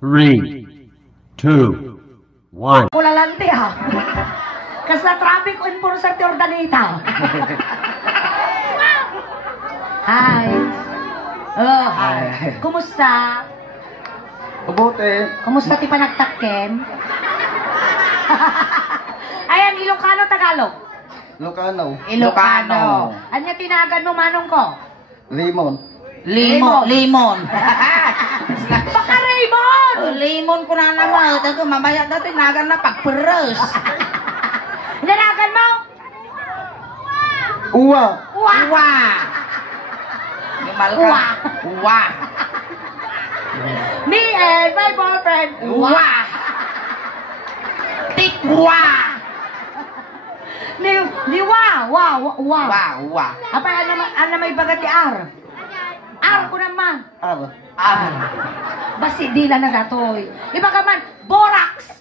3, 2, 1. Kulalante ha. Kasi na traffic enforcer ti Ordanita. Hi. Oh, hi. Kumusta? Mabuti. Kumusta ti panagtakken? Ayan, Ilocano, Tagalog. Ilocano. Ilocano. Anya tinagan mo manong ko? Limon. Limon. Baka Raymond! Limon ko na naman. Dago mamaya dati nagan na pagperes. Danagan mo? Uwa. Uwa. Gimal ka. Uwa. Me and my boyfriend. Uwa. Tikwa. Ni wa. Uwa. Apa ano may bagat ti R? R ko naman. Basi dila na datoy. Iba ka man, borax.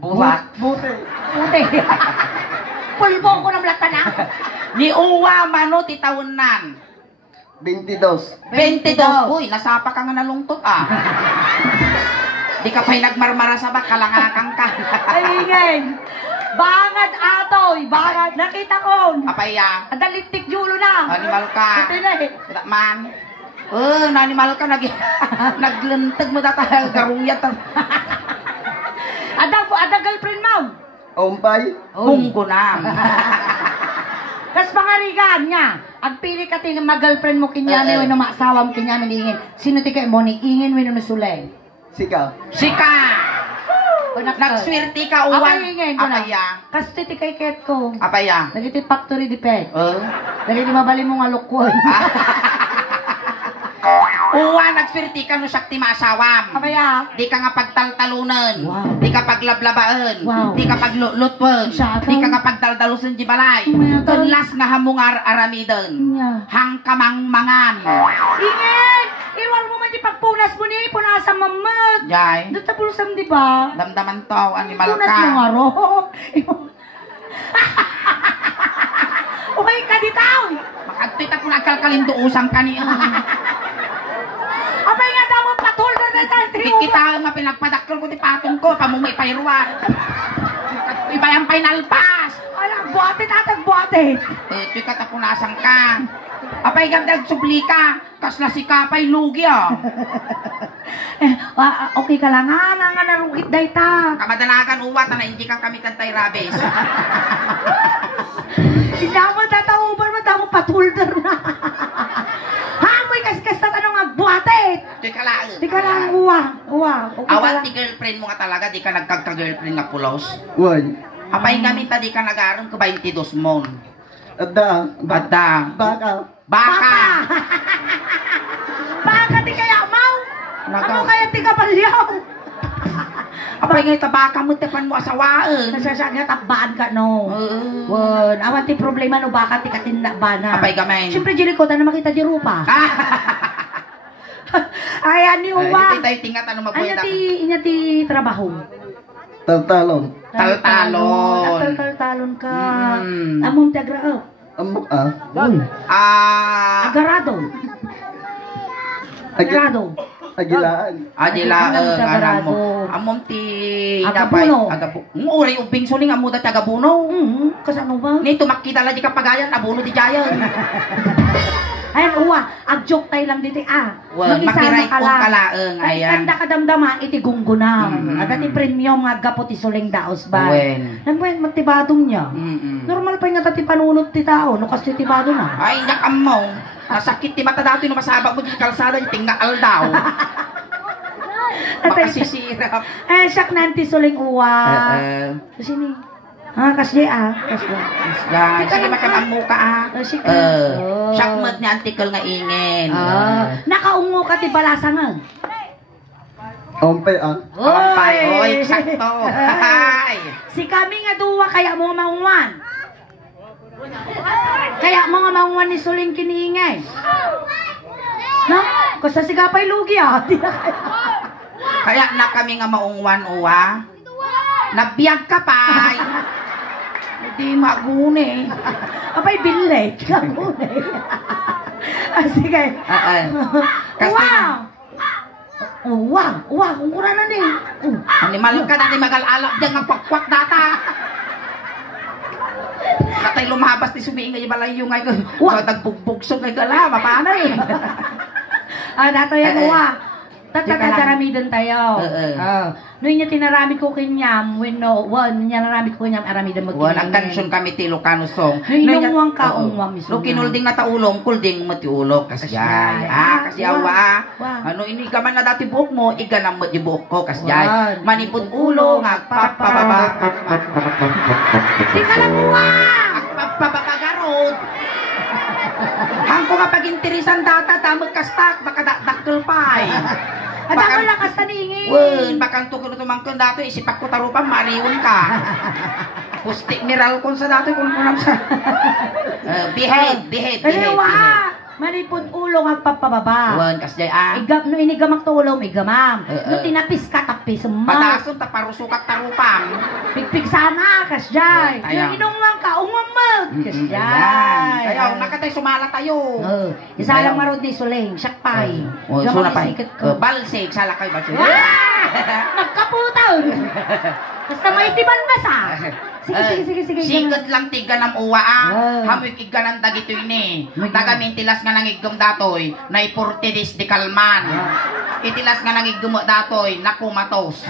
Buwak. Buti. Puti. Pulbo ko ng lata na. Ni uwa mano ti taonan. 22. 22. Uy, nasapa ka nga nalungtot ah. Di ka pa'y nagmarmara sa bak, kalangakang ka. Ay, ingay. Bangad atoy, bangad. Nakita ko. Apaya. Adalitik julo na. Animal ka. Ito na eh. Man. Nanimal ka, naglentag mo tatahal, garungyat. Ada girlfriend mo. Ompay. Bungko na. Kas pangarigan niya. Agpili ka ting mag-girlfriend mo kinyamin, wino maasawam kinyamin ingin. Sino ti kay mo ni ingin, wino nasulay? Sika. Sika. Nagswerte ka, uwan. Apay ingin ko na. Apaya. Kas ti kay ket ko. Apaya. Nagiti factory depend. Nagiti mabali mo nga lukon. Uwa, nagswerte ka no sakti maasawam. Apaya. Di ka nga pagtaltalunan. Wow. Di ka paglablabaan. Wow. Di ka paglulutwan. Siyata. Di ka nga pagdaldalusan di balay. Mayata. Tunlas nga hamungar aramidan. Yeah. Hangkamang mangan. Ingin! Iwan mo man di pagpunas mo ni, punasa mamag. Jay. Doon tapulsam di ba? Damdaman to, animal Punas ka. mo nga ro. Okay ka ditaw. Makagtuit ako nagkalkalindo usang kaniya. Apay nga daw mo patulder na tayo. Kita nga pinagpadakol ko ti patong ko, pamumay payruan. Ibayang painalpas. Alam, buhatit atag buhatit. Ito ka tapunasang ka. Apay gagdag subli ka, kas na si kapay lugi ah. Okay ka lang nga narungkit day ta. Kamadalagan uwat na hindi kang kami kantay rabes. Hindi mo tatauban mo, daw mo patulder na. Hamoy kaskas na tanong agbuhatit. Ito ka lang. Di ka lang uwa. Okay ka Awan lang. ti girlfriend mo nga talaga, di ka nagkagka-girlfriend na pulos. Uwan. Apay gamit di ka nag-aaron ko 22 mon. Ada. Bata. Baka. Baka. Baka di kaya mau. Ano kaya di ka balyaw? Apay nga itabaka mo, tepan mo asawaan. Nasasagya takbaan ka no. Wan, awan ti problema no baka ti katinakbana. Apay gamen. Siyempre Jericho, tayo na makita di rupa. Ayan ni Uwa. Ito tayo tingat ano mabuhay Inya ti trabaho. Taltalon. Taltalon. Taltalon ka. Among ti agraap. Amok Agarado. Agarado. Agilaan. Anan mo. Amom ti Agabuno. Uray ubing suling amo da tagabuno. Kasano ba? Nito makita la di kapagayan abuno di jayan. Ayan, Uwa, ag-joke tayo lang dito Makiray kong kalaeng, Ay, ayan. kanda kadamdama, iti gunggunam. At ati premium nga gapo ti suling daos ba? Nagbuyan, magtibadong niya. Normal pa yung nga tati panunod ti tao, no kasi tibado na. Ay, nakam mo. Nasakit ti mata dati no masabak mo di kalsada, di tingaal daw. Makasisirap. Eh, siyak nanti suling Uwa. Sini. Kasdi Kasdi. Sige makamamo ka Sige. Siyak niya antikal nga ingin. Nakaungo ka ti balasangan. Ompay Oy, sakto. Si kami nga duwa kaya mga maungwan. Kaya mga maungwan ni suling kiniingay. No? Kasi sigapay lugi Kaya na kami nga maungwan uwa. Nabiyag ka pa. Hindi magune. Apay binlay. Magune. Sige. Wow! Uwa, kung kuranan eh. Animal ka na ni magal-alap dyan ang kwakwak data. Katay lumabas ni sumiingay yung balay yung ay ko. Nagbugbugso kay gala, mapana eh. Dato yan Tatataramidon tayo. No inya tinaramid ko kanyam, niya naramid ko kanyam aramidon mo. Ang tansyon kami ti Ilocano song. Hinungwang ka ungwang mismo. No kinulding na taulong, kulding matiulog kasjay. Kasi awa. Ano ini gaman na dati buhok mo, iganam mo di buhok ko kasjay. Manipod ulo, ngagpapababa. Di ka lang Agpapabagarod. Hangko nga pag-intirisan data, tamag kastak, baka dakkel pay. Ada mo lakas taningin. Bakang tukul tumangkon dato, isipak ko tarupan, mariun ka. Pustik miral kon sa dato, kung kunam sa... Behave. Manipod ulo magpapababa. Kasjay No inigamak to ulo, igamam. No tinapis ka tapis mo. Patason taparusukak tarupang. Pigpig sana, kasjay. Yung inungwang ka, ungwang mag. Kasjay. Ayaw, nakatay sumala tayo. Isa lang marod ni Suling, sakpay. Suna pa. Balsig, sala kayo balsig. Nagkaputaw. Basta may tiban basa. Sige. Sigat lang tiga ng uwa hamoy iga ng dagito ini. Tagamintilas nga nangigom datoy, na ipurtidis di kalman. Itilas nga nangigom datoy, nakumatos.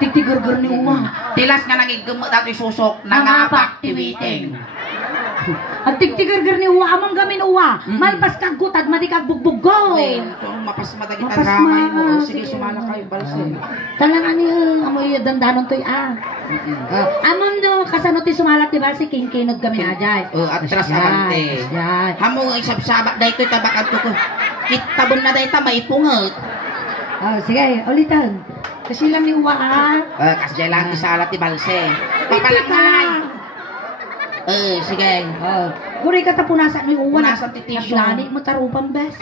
Tigtigurgur ni uwa. Tilas nga nangigom datoy susok, nangapak tiwiting. Ang tigtigurgur ni uwa, amang gamin uwa. Malpas kag gutad, madi kag bugbuggo. Mapas madagit ang ramay mo. Sige, sumala kayo, balsig. Talangan niyo, amoy dandanon to'y amon do, kasano ti sumalat ti balsi, kinkinod kami na jay. Atras abante. Hamo isabsabak dahito tabakan to ko. Kitabon na dahita may pungot. Sige, ulitan. Kasi lang ni uwa Kasjay lang isalat ti balse. Papalangay. Sige. Guri ka tapunasan ni uwa. Punasan ti tisyo. Naglani mo tarupan bes.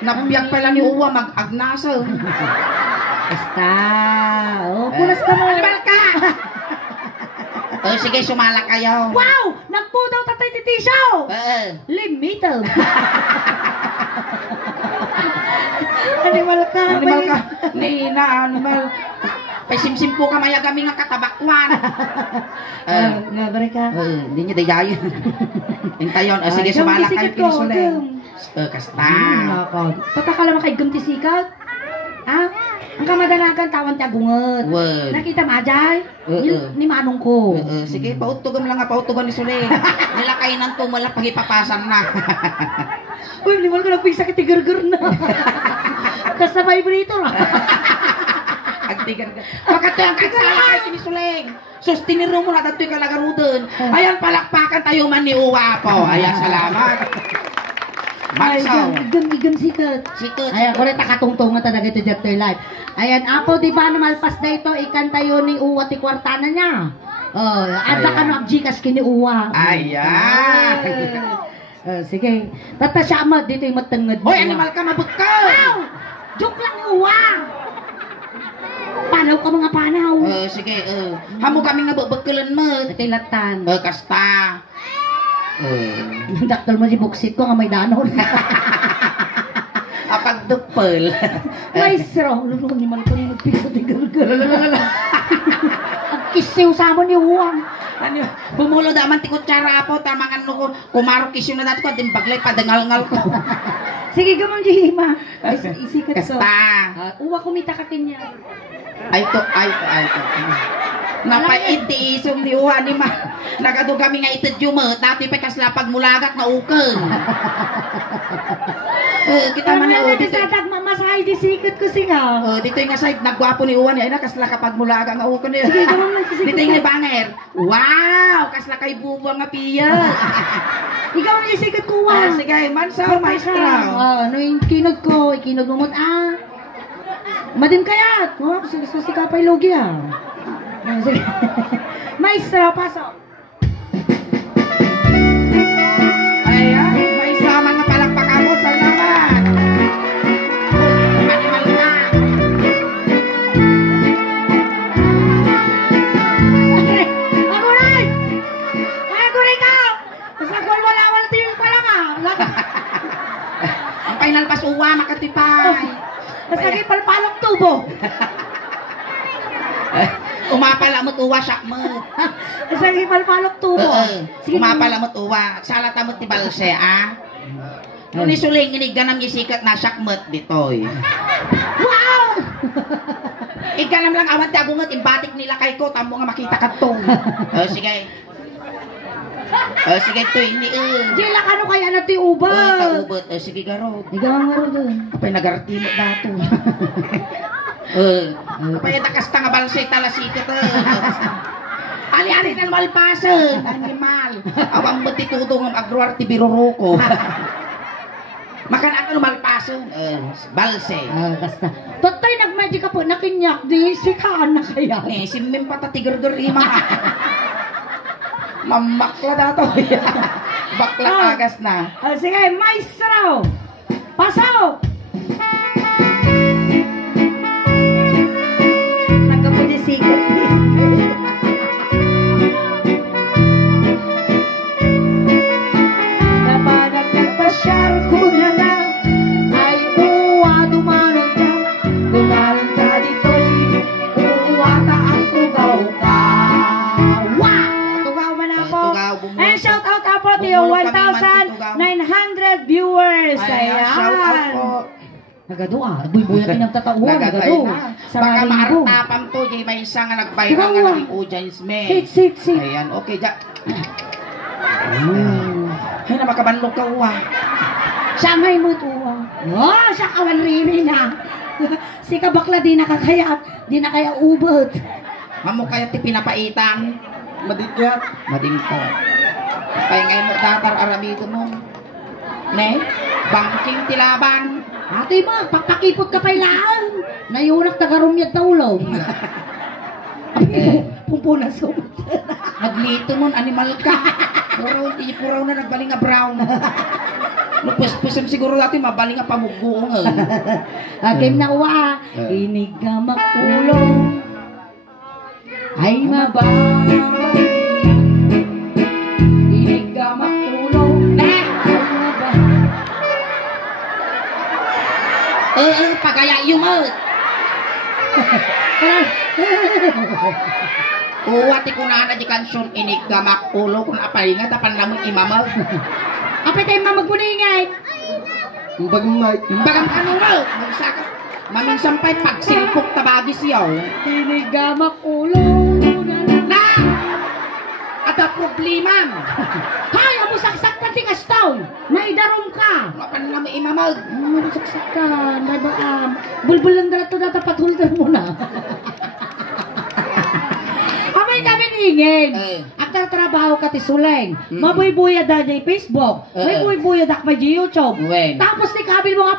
Nabiyak pa lang yung uwa, mag-agnasa. Basta. Punas ka mo. Animal ka! Sige, sumala kayo. Wow! Nagpudaw tatay titisyo! Limited. Animal ka. Nina, animal. Pasimsim po ka maya kami nga katabakwan. Nga ba ka? Hindi nyo dayayin. Hintayon. Sige, sumala kayo kinusulen. Kasta. Patakala mo kay gumtisikat? Ang kamadalagan tawan ti agunget. Nakita majay? Ni manong ko. Sige, pautugan lang nga, pautugan ni Sule. Nilakay ng tumala pag ipapasan na. Uy, limal ko nagpisa kiti gerger na. Kasta vibrator lah. Agtigan ka. Makatayang kagsala kayo si Suleng. Sus, tiniro mo na dato'y kalagarudan. Ayan, palakpakan tayo man ni Uwa po. Ayan, salamat. Mansaw. Igam sikat. Ayan, kore takatungtungan talaga ito Dr. Life. Ayan, apo, di ba namalpas na ito, ikan tayo ni Uwa ti kwartana niya. Ada ka no agjikas kini Uwa. Ayan. Sige. Tata siya ama, dito yung matangad. Hoy, animal ka, mabukal. Wow! Joke lang ni Uwa. Panaw ka mga panaw. Sige, hamo kami nga babagkalan mo. Natilatan. Kasta. Daktal mo si buksit ko nga may danon. Apag dupel. Maestro, lulungan ni man ko ni magpiso ti gargal. Ang kisiw sa mo ni Uwang. Ano, bumulo daman ti kutsara po, tamangan no kumaro kisyo na dato ko, din baglay padangal-ngal ko. Sige gamang jihima. Isikat ko. Kasta. Uwa kumita ka kanya. Ay to. Napait ti isong ni Uwa ni ma. Nagado kami nga itid yumet, dati pa kaslapag mulagat na uken. Kita man na dito. Sadag mamasahay di sikat ko singaw. Dito yung nga side, nagwapo ni Uwa ni ay na kasla kapag mulaga nga uken niya. Sige, gamang nagsisikot. Dito yung banger. Wow! Kasla kay bubuang nga piya. Ikaw ang isikat ko, Uwa. Sige, mansaw, maestro. Ano yung kinod ko? Ikinod mo mo, madim kayat. Sikapay logi sige. Maestro, pasok. Ayan, may sama na palakpakan mo. Salamat. Animal ka. Aguray ka! Basta kung wala-wala tingin pa lang Kasagi palpalok tubo. Umapalamot uwa siya mo. Kasagi palpalok tubo. Umapalamot uwa. Salatamot ti balse, ah. Nung isuling, iniganam isikat na siakmet ditoy. Wow! Iganam lang awan ti agungat, imbatik nila kay ko, tamo nga makita ka to. Sige. Sige to, ini Jila kano kaya na ti ubat? Kaubot. Sige garo. Igawang maro doon. Apay nagartimo dato. Apay nakasta nga balse talasikat. Ali-ali na malpasan. Animal. Awang mo ti tutong ang agruar ti biroroko. Makan ako malpasan. Balse. Basta. Totoy nagmagic ka po, nakinyak. Di sikaan na kaya. Simim pata tigar-gar ima. Mamakla dato. Bakla agas na. Sige, maestro! Pasok! Nagkapudisikat Napanak nagpasyal ko na lang ay dumanong ka dito'y uwata ang tugaw ka. Tugaw man ako. And shout out po to yung 1,900 viewers. Shout out po. Nagado buy-buy natin ang tatauhan. Nagado. Sa Baka Marimbo. maartapang to, jay may isa nga nag-viral nga ng audience me. Sit. Ayan, okay, Ay na makabanlog ka uwa. Siya may mutuwa. Siya kawan rin na. Si kabakla di na kaya ubot. Mamo kaya ti pinapaitan. Madigyat. Mading ko. Kaya ngayon mo tatar aramido mo. Ne? Bangking tilaban. Ate mo, papakipot ka pa ilaan. Nayunak tagarumyad na ulong. Pumpunas ko. Naglito nun, animal ka. Puraw na nagbaling nga brown. Lupus-pusam siguro natin, mabaling nga pamuguong. Game na uwa. Inig ka makulong. Ay mababay. Inig ka makulong. Pagaya yung Uwati ko na di kansyon inig gamak ulo kung apay nga tapan lamang imamag. Apay tayo mamagpuningay. Bagang ano mo? Magsaka. Maminsampay pagsilpok tabagi siyaw. Inig ka makulong. Na! Ada problema. Hay, amo saksak na ti kastaw. Maidarom ka. Mapan lamang imamag. Saksak ka. May ba, bulbul lang dala to dapat huldan mo na. Amay kami ingin. Aktar trabaho ka ti Suleng. Mabuy-buya da di Facebook. May buy-buya da may di YouTube. Tapos ti kabil mo nga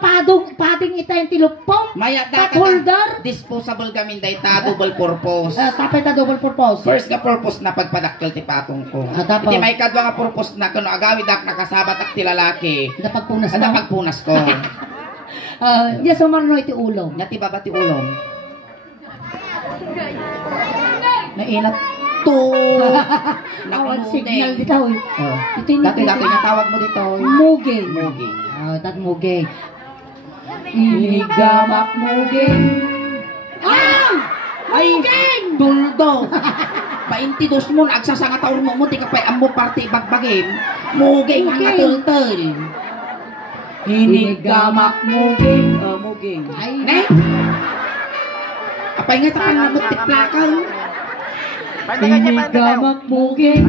pating itay tilupong. Maya Cut holder. Disposable gamin day ta double purpose. Tapay ta double purpose. First nga purpose na pagpadakkel ti patong ko. Tapos? Iti may kadwa nga purpose na kuno agawid ak nakasabat ak ti lalaki. Napagpunas Ada na. pagpunas ko. Yes, sumarno iti ulo. Ngati baba ti ulong. Nainat to. Awat signal dito. Dati nga tawag mo dito. Muging. Muging. Tat muging. Inigamak muging. Muging! Duldo. 22 mo agsasanga taon mo ti kapay amo party bagbagim. Muging ang atultol. Inigamak muging. Muging. Ay, Apay nga tapan namot ti plakaw. inigamak muging.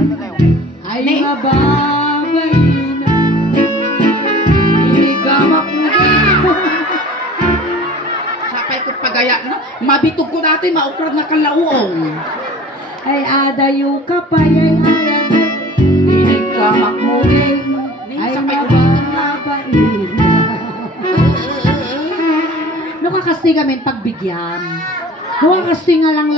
Ay, mababay na. Inigamak muging. Sapay ko pagaya na. Mabitog ko dati maukrad na kalauong. Ay, adayo ka pa yan. Inigamak muging. Ay, mababay na. Nakakasti kami pagbigyan. Nakakasti nga lang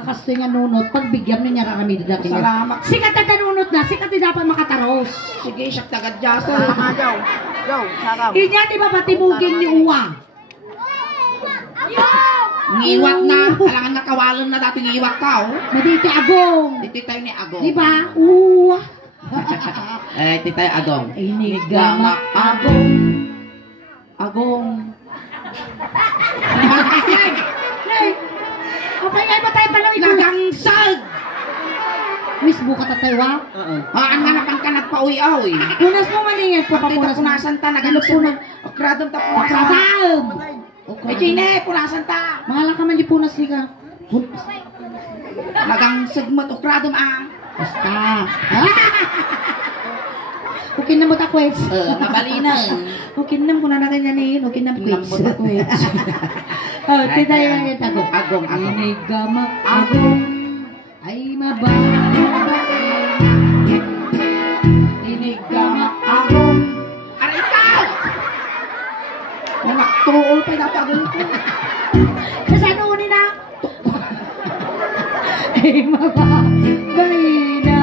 kakasti nga nunot. Pagbigyan niya raramido dati niya. Salamat. Sikat na kanunot na, sikat na dapat makataros. Sige, siyak tagad jasa. Inya di ba patimugin ni Uwa? Ngiwak na. Alangan nakawalan na dati ngiwak ka, oh. Maditi agong. Dito tayo ni Agong. Di ba? Uwa. Dito tayo Agong. Inigamak agong. Agong. Nay! Apay ay matay pa lang ito. Nagangsag! Miss buka tataywa. Ang hanapan ka nagpauwi-awi. Punas mo man yan. Dito Papapunas mo. punasan ta, nagangsag na. Okradom ta punasan. Kadam! Eh, Gine, punasan ta. Mahala ka man di punas ni ka. Nagangsag mo, okradom Basta. Okay na mo ta kwets. Mabali na. Okay na mo na natin yan. Okay na kwets. Oh, tita yan ako. Agong. Inigamak agong ay mababa. Inigamak agong. Aray ikaw! Naktuol pa yung napagong ko. Sa unin na? Ay mababa na.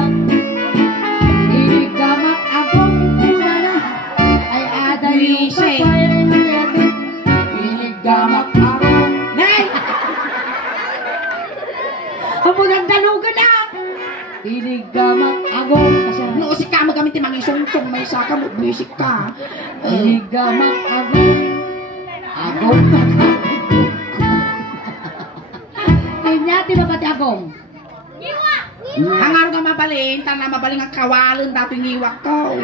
Inigamak agong puna na. Ay aday yung kapay. Inigamak agong. Nay! Amo nang dalugan na! Inigamak agong. Noo si ka magamit yung mga isong-song, may saka mo, busik ka. Inigamak agong. Agong. Inyati ba pati agong? Hangar ka mabalin, tala mabalin ang kawalan dato yung iwak ko.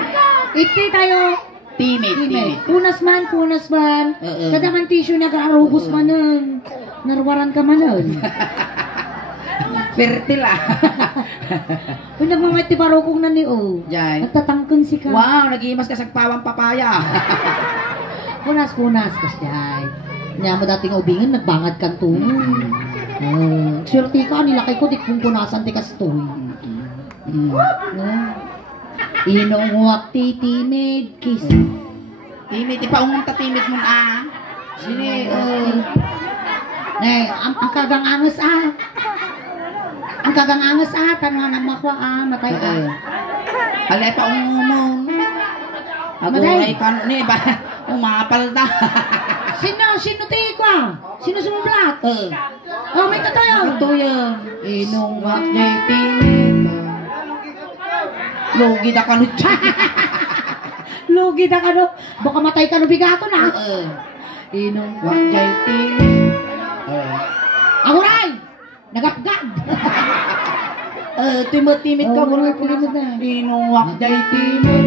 Iti tayo. Timid. Punas man. Kadaman tissue na kararubos man nun. Narwaran ka man nun. Fertil Uy, nagmamati parokong na ni O. Diyan. Nagtatangkon si ka. Wow, nag-iimas ka sa pawang papaya. Punas kasyay. Niya mo dating ubingin, nagbangad kang tungon. Swerte ka, nilakay ko, di kong punasan ti kastoy. Inungwak ti timid, kiss. Timid, ipaungon ta timid mo na. Sini, ang kagangangas Ang kagangangas tanuhan ang makwa matay Halay pa umumon. Aguray ka ni ba? Umapal da. Sino ti ko? Sino sumublat? Oh, may totoo. Inungwak jay timid. Logi da kanut. Lugi na ka no. Baka matay ka no bigato na. Inungwak jay timid. Aguray! Nagapgad. Timid ka mo na. Inungwak jay timid.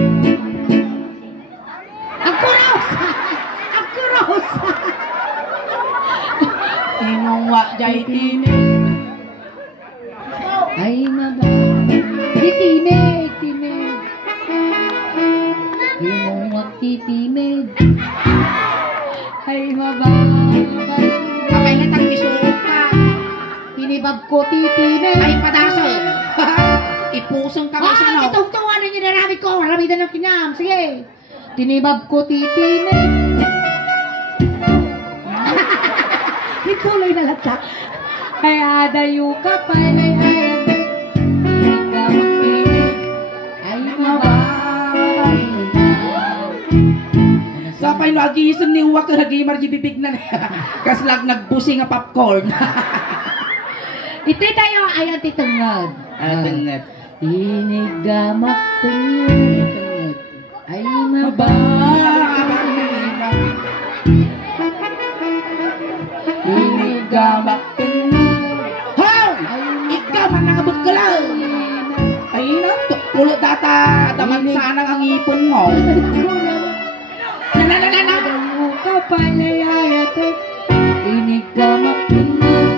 Ang kuros! Inungwak jay timid. Ay, timid. Inungwak titimid. Ay, mababay. Kapay na tang isuot ka. Tinibab ko titimid. Ay, padason. Ipusong ka mo sa no. Itong tawanan niyo na namin ko. Ramidan ng kinam. Sige. Tinibab ko titimid. Ituloy na latak. Ay, adayo ka pa. Ay, mababay. Sapay no agisem ni uwak ka nag-imar bibig na. Kaslag nagbusing nga popcorn. Ito tayo ayan titungod. Tengit. Inigamak tungod. Ay mababay. Inigamak tengit. Hoy! Ikaw man nakabot ka lang. Ay na, tukpulo data. Daman sanang ang ipon mo. Kapalayayatag inigamak tungod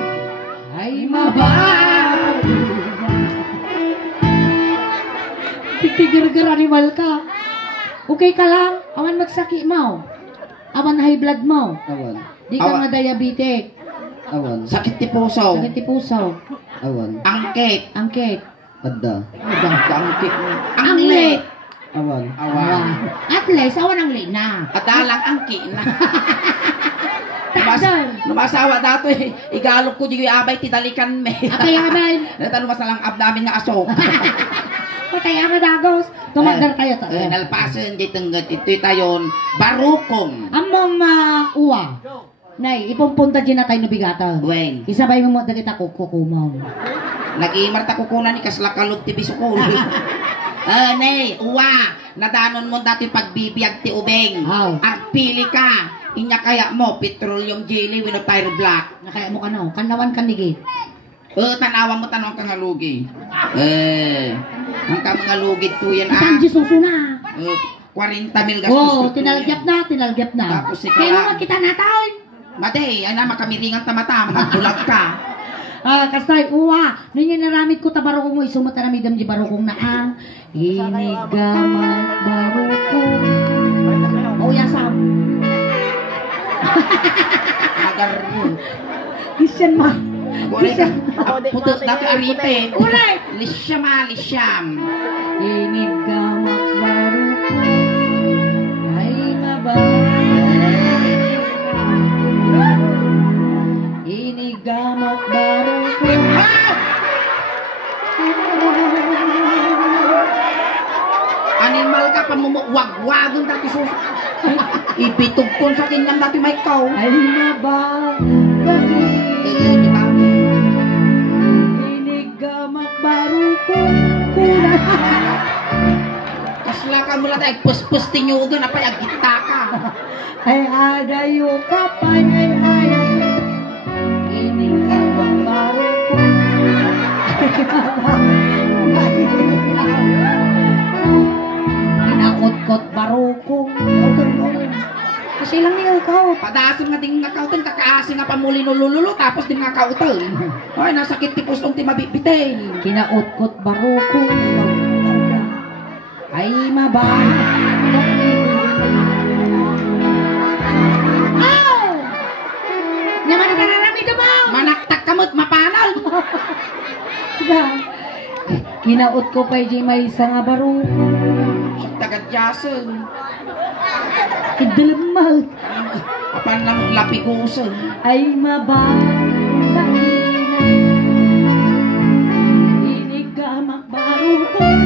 ay mababay. Titigir-gira ni Malka. Okay ka lang? Awan magsaki mo. Awan high blood mo. Awan. Di ka nga diabetic. Awan. Sakit ti puso. Sakit ti puso. Awan. Angkit. Angkit. Adda. Angkit. Anglit. Awan. Awan. At least, awan ang late na. Adalang angkit na. Takdan. Numasawa dato eh. Igalok ko di ko abay tidalikan me. Apay aman. Natalo masalang abdamin nga asok. Patay ang dagos. Tumagar tayo to. Nalpasan di tenggat ito'y tayon. Barukong. Among uwa. Nay, ipumpunta dyan na tayo nabigatan. Wen. Isabay mo mo dagit ako kukumaw. Nag-iimar ta kukunan ni kaslakalot ti bisukul. Nay, uwa. Nadanon mo dati pagbibiyag ti ubeng. Aw. Agpili ka. Inya kaya mo, petroleum jelly with a tire black. Kaya mo kano, kanawan kanigi. Tanawa mo tanong ka nga lugi. Ang ka mga lugid to yan Ang Jesuso na. 40 mil gastos. Oh, tinalgyap na. Tapos si Kaya mo kita nataon. Made, ana makamiringan tamata, magbulag ka. Kastay, uwa, ninyo naramit ko tabarokong mo, isumata na midam di barokong na ang inigamang barokong. Oh, yasam. Agar. Isyan ma. Putot dati arite. Ulay. Lisyam. Inigamang barokong. Ay mabay. Inigamang barokong. Animal ka pa wag-wagon dati sus. Ipitugkon sa kanyang dati may ikaw. Ay mabay. Inigamang barokong. Kasla ka mula tayo, pus-pus tinyugan na pa agita ka. Ay adayo kapay, ay adayo. Inigamang barokong. Kinakot-kot barokong. Kasi lang niyo ikaw. Padasan nga din nga kautin, kakaasi nga pamuli nulululo, tapos din nga kautin. Ay, nasakit tipos nung timabibitin. Kinaot-kot barokong. Ay mabay. Oh! Naman na naramid mo! Manaktak kamot, mapanal. Kinaot ko pa di may isa nga barokong. Tagadyasan. Kidalamag. Apan lang lapigusan. Ay mabay. Inigamang barokong.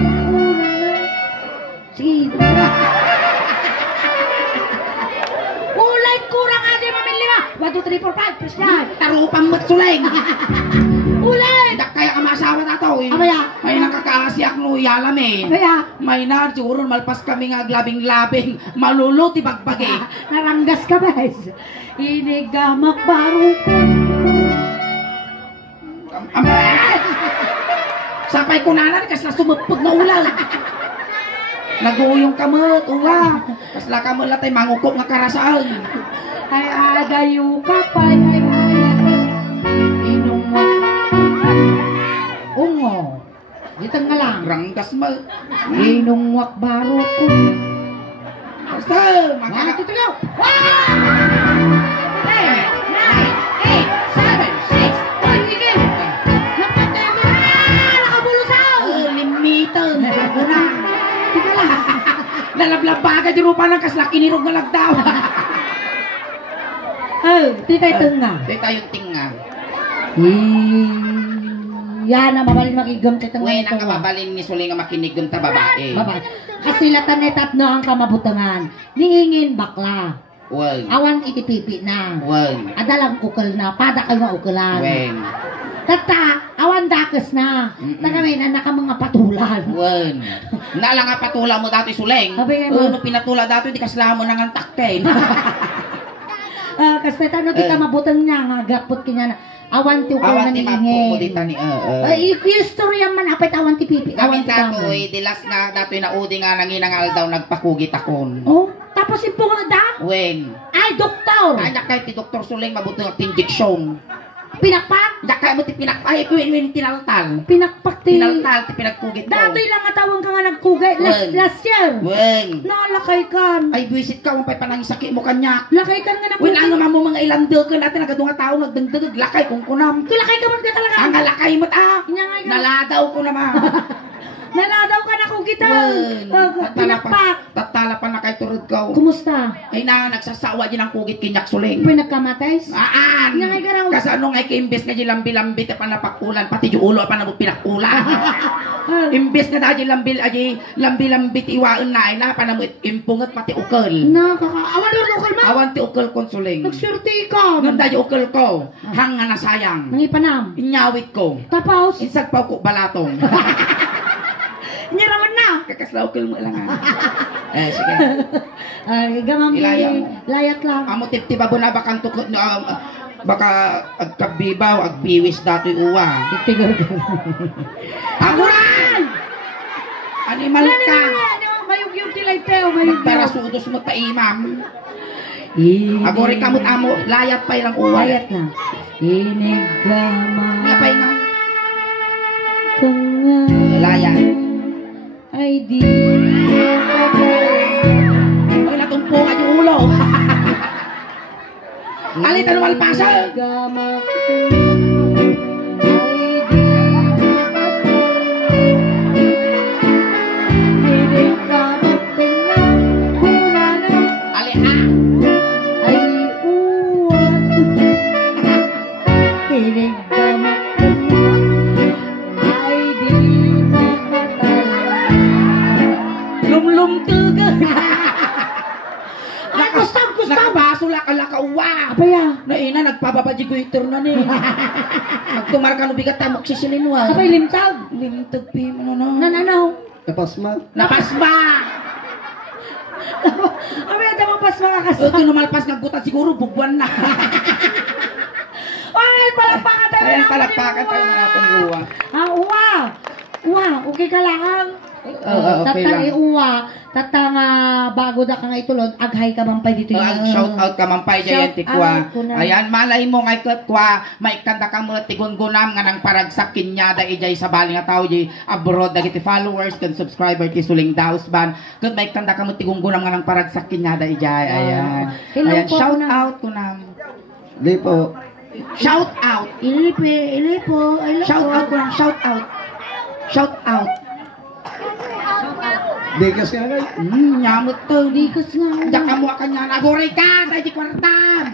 Sige. Ulay kurang aja mamilima. 1, 2, 3, 4, 5. Press na. Tarupang matsuleng. Ulay. Dak kaya ka masawa na to eh. Amaya. May nakakaasiak no yalam eh. Kaya. May na, siguro malpas kami nga glabing-labing. Maluluti bagbagi. Naranggas ka ba? Inigamak barokong. Sapay ko nanan, kasla sumupod na ulan. Naguyong kamot, uwa. Kasla kamot latay mangukok nga karasaan. Ay adayo kapay, ay adayo. Inungo. Ungo. Ditang nga lang. Ranggas mo. Inungwak barokong. Basta, Mga titugaw. 10, 9, 8, 7, 6, 5, sige. Napatay mo. Nakabulusaw. Limitan. Tika lang. Lalablab ka dyan pa ng kasla kinirog na lagdaw. Titay tunga. Di tayo tinga. Yan ang mabalin makigam kitang Uy, nang kababalin ni Suli nga makinig yung ta babae. Babay. Kasilatan na tatno ang kamabutangan. Niingin bakla. Uy. Awan itipipi na. Uy. Adalang ukol na. Pada ka nga ukolan. Uy. Tata, awan dakes na. Tagamin na naka mga patulan. Uy. Nala nga patula mo dati Suleng. Sabi nga mo. Ano pinatula dati, di kasla mo nang antakten. Kasi tano di ka mabutang niya. Nga gapot kanya na. Awan ti ukol na Awan ti mapok mo niingin. dita ni Istorya man apit awan ti pipi. Awan ti dato, kamoy. dilas nga dato na udi nga nanginangal daw nagpakugit akon. Oh, tapos ipo nga da? Wen. Ay, doktor! Ay, nakay ti Dr. Suleng mabuti ng injection. Pinakpak? Nakay mo ti pinakpay, win tinaltal. Pinakpak ti... Tinaltal ti pinagkugit ko. Datoy lang atawang ka nga nagkugay. Last year. Wen. Nalakay kan. Ay, buisit ka, umpay panangisaki mo kanya. Lakay kan nga Wala nakugay. nga mo mga ilandil ka natin, nagadunga tao, nagdagdag, lakay kung kunam. Tulakay ka man ka talaga. Ang lakay mo ta. Inyangay ka. Naladaw ko naman. Naladaw ka na kugita. Wen. Pinakpak. Tatala pa na kay turod ko. Kumusta? Ay na, nagsasawa din ang kugit kinyak suling. Pinagkamatais? Aan! Inyangay ka raw. Kasi anong ay kaimbes nga di lambi-lambi ta panapakulan, pati yung ulo pa na pinakulan. Imbes na dahil lambi-lambi ti iwain na ay na panamit impungat pati ukol. Nakakaawan doon lokal ma. Awan ti ukol konsuling. Nagsurti ka. Nung dahil ukol ko, hanga na sayang. Nangipanam. Inyawit ko. Tapos. Insag pa ko balatong. Nyaraman na. kaslaw ko mo lang. Sige. Gamam Ilayang. layat lang. Amo tiptiba bo na bakang tukot na baka agkabibaw, agbiwis dato'y uwa. Tigar. Aguran! Animal ka! Mayug-yug kilay teo, mayug-yug. Para sudos mo ta imam. Agori kamot amo, layat pa ilang uwa. Layat na. Inigama. Ngapay nga. Kanga. Layat. Ay di. Ay, natumpungan yung ulo. Alita naman pasal. Inigama. Nakauwa. Apa ya? Na ina nagpababajiguiter na ni. Nagtumar ka no bigat tamok sisilinwa. Apa limtag? Limtag pi mo no. Nananaw. Napasma. Napasma. Apa ya tamang pas mga kas. Ito numalpas ng gutat siguro bugwan na. Ay, palakpakan tayo. Ayan palakpakan tayo mga uwa. Uwa. Uwa, okay ka lang. Okay Tatang lang. iuwa, tatang bago da ka nga itulod, aghay ka mampay dito Shout out ka mampay Shout dyan tikwa. out ko na. Ayan, malay mo ngay kwa, maikanda ka mo tigun-gunam nga nang paragsak kinyada ijay sa bali nga tao jay abroad dagiti followers kan subscriber ti Suling Daos Band. Kud maikanda ka mo tigun-gunam nga nang paragsak kinyada ijay. Ayan. Hello Ayan, po, shout kunam. out kunam. Di po. Shout out. Ilipo, Shout out kunam, shout out. Shout out. Dikas nga ngay. Nyamot to. Dikas nga. Diyak ka mo kanya nagoray ka, tayo di kwartam.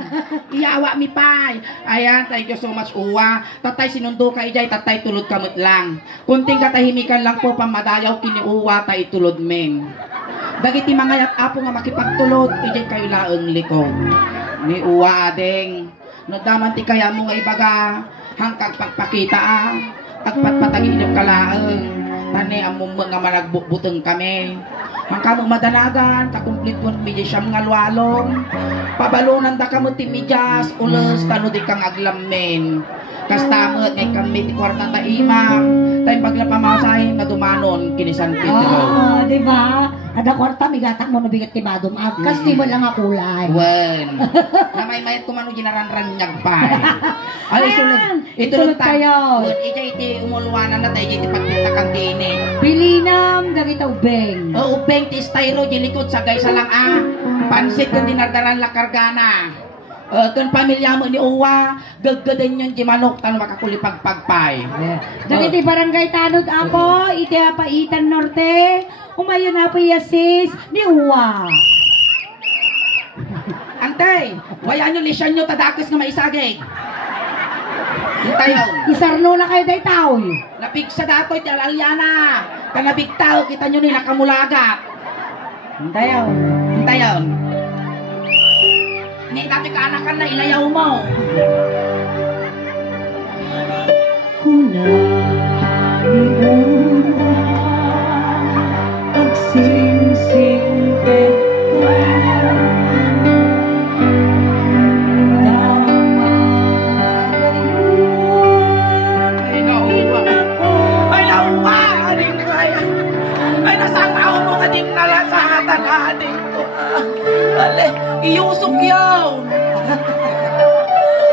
Iyawa mi pay. Ayan, thank you so much uwa. Tatay sinundo ka ijay, tatay tulod kamot lang. Kunting katahimikan lang po pamadayaw kini uwa, tay tulod men. Dagiti mga yat apo nga makipagtulod, ijay kayo laeng likod. Ni uwa adeng. Nadaman ti kaya mo nga ibaga, hangkag pagpakita agpatpatagin inyong kalaeng. Tani among mga managbuteng kami. Ang kamong madanagan, takumplit po mi siyam nga lualong. Pabalunan da kamo ti midyas, ulos tano di kang aglamen. Kastamot ngay kami ti kwarta ta imam. Tay pagla pamasahin na dumanon kini San Pedro. Di ba? Ada kwarta bigatak mo no bigat ti badum. Agkas ti mo lang nga kulay. Wen. Namay mayat ko man ginaranranyag pa. Ayan, itulog tayo. Wen ijay ti umulwanan na tay ijay ti pagtintakan dini. Pilinam dagita ubeng. O ubeng ti styro di likod sa gaysa lang pansit kun dinardaran la kargana. Kun pamilya mo ni Uwa, gaggadan yun di manok tano makakulipag pagpay. Dagiti barangay tanod apo, iti apaitan norte, umayon apo yasis ni Uwa. Antay, waya nyo lisyan nyo tadakis nga maisagig. Tayo. Isarno na kayo day tao. Napig sa datoy ti alalyana. Kanabig tao kita nyo ni nakamulagat. Tayo. Tayo. Ni dati ka anakan na ilayaw mo. Kuna ni Uwa, pagsing-sing iusok yaw.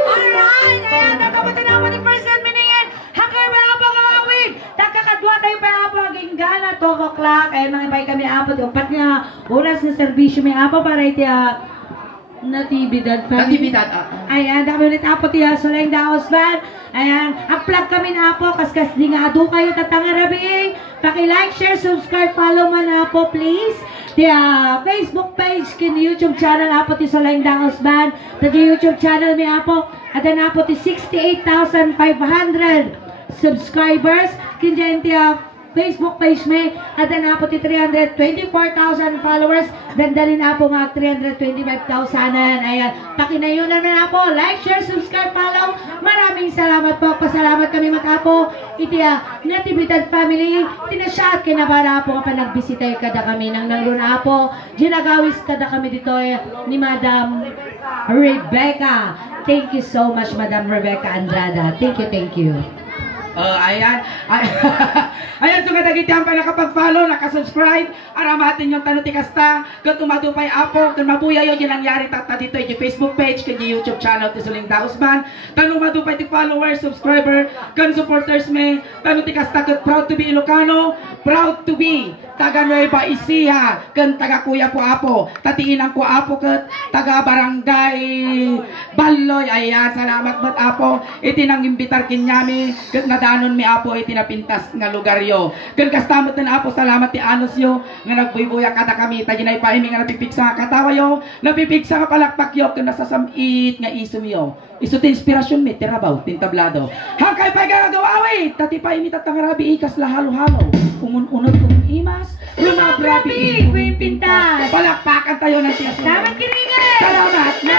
Alright, ayan, nagkabuti naman ni Person Miningin. Hanggang may apang awin. Nagkakadwa tayo pa apang aging gana, 12 o'clock. Ayan, mga bay kami apang. Upat nga, oras na servisyo may apang para iti natibidad. Natibidad, Ayan, dami ulit apang tiya, Suling Daos Band. Ayan, upload kami na po, kaskas di nga ado kayo tatangarabi. Paki-like, share, subscribe, follow man na po, please. Di Facebook page, kin YouTube channel apo ti Suling Daos Band. Di YouTube channel mi apo, at na po ti 68,500 subscribers. Kin dyan ti Facebook page me. At na po ti 324,000 followers. Dandali na po nga 325,000. Ayan. Pakinayunan na po. Like, share, subscribe, follow. Maraming salamat po. Pasalamat kami matapo. Itiya, Natividad Family. Tinasyaat kinabara po nga pa nagbisitay kada kami ng nangluna po. Ginagawis kada kami dito ni Madam Rebecca. Thank you so much, Madam Rebecca Andrada. Thank you, thank you. Ayan. Ayan, so kadagitihan pa nakapag-follow, nakasubscribe. Aramatin yung tanong tikasta. Kung tumadupay apo, kung mabuya yun, yung nangyari tata dito yung Facebook page, kung YouTube channel, Tisuling Dausman. Tanong madupay ti followers, subscriber, kung supporters me. Tanong tikasta, kung proud to be Ilocano, proud to be taga Nueva Ecija, kung taga Kuya po apo. Tatiinan ko apo, kung taga Barangay Baloy. Ayan, salamat mat apo. Itinang imbitar kinyami, kung nadanon mi apo, itinapintas nga lugar yo. Kung kastamot na apo, salamat ti anos yo, nga nagbuybuya kada kami, taginay pa imi nga napipigsa nga katawa yo, napipigsa nga palakpak yo, kung nasasamit nga isum yo. Iso ti inspirasyon mi, tirabaw, tintablado. Hangkay pa'y gagawawit, tati pa imi tatangarabi ikas lahalo-halo. Unod kung imas, rumagrabi, Queen Pintas. palakpakan tayo ng tiyasun. Salamat kiringin. Salamat, na